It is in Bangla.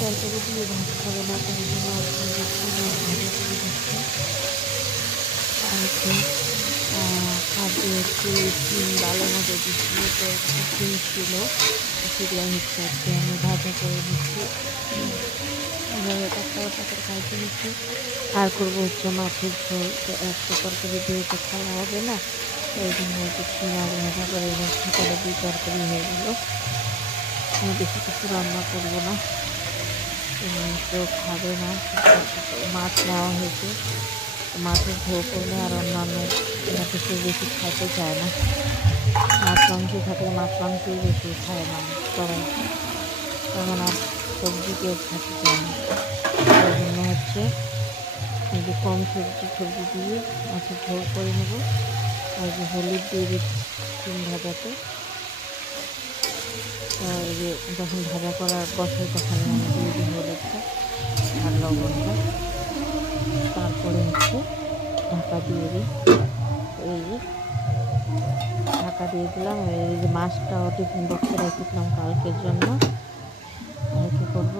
তরকারি দিয়ে ভাত খাবে না, তাই জন্য আজকে দিচ্ছি মাছ ভাজা করে দিচ্ছি। আর হচ্ছে খাদ্যে হচ্ছে ডিম ডালের মধ্যে দিচ্ছি, তো একটু ডিম ছিল, সেগুলো হচ্ছে আজকে আমি ভাজা করে নিচ্ছি। এভাবে একটা করে খাইতে নিচ্ছি। আর করবো হচ্ছে মাছের ঝোল, তো একটা তরকারি দিয়ে তো খাওয়া হবে না, তো এই জন্য দিচ্ছি মাছ ভাজা করে নিচ্ছি, তাহলে দুই তরকারি হয়ে গেল। আমি বেশি কিছু রান্না করবো না, কেউ খাবে না। মাছ নেওয়া হয়েছে, মাছের ঝোল করলে আর অন্যান্য কিছু বেশি খাইতে চায় না। মাছ মাংস থাকলে মাছ মাংসই বেশি খায় মানুষ সবাই, তখন আর সবজি কেউ খেতে চায় না। এই জন্য হচ্ছে এই যে কম সবজি দিয়ে মাছের ঝোল করে নেব। আর যে হলুদ দিয়ে দিচ্ছি ডিম ভাজাতে, তো এই যে যখন ভাজা করার বসে তখন আমি দিয়ে দিই হলুদটা আর লবণটা, তারপরে হচ্ছে ঢাকা দিয়ে দিই। এই যে ঢাকা দিয়ে দিলাম। এই যে মাছটাও টিফিন বক্সে রেখেছিলাম কালকের জন্য, আর কি করবো।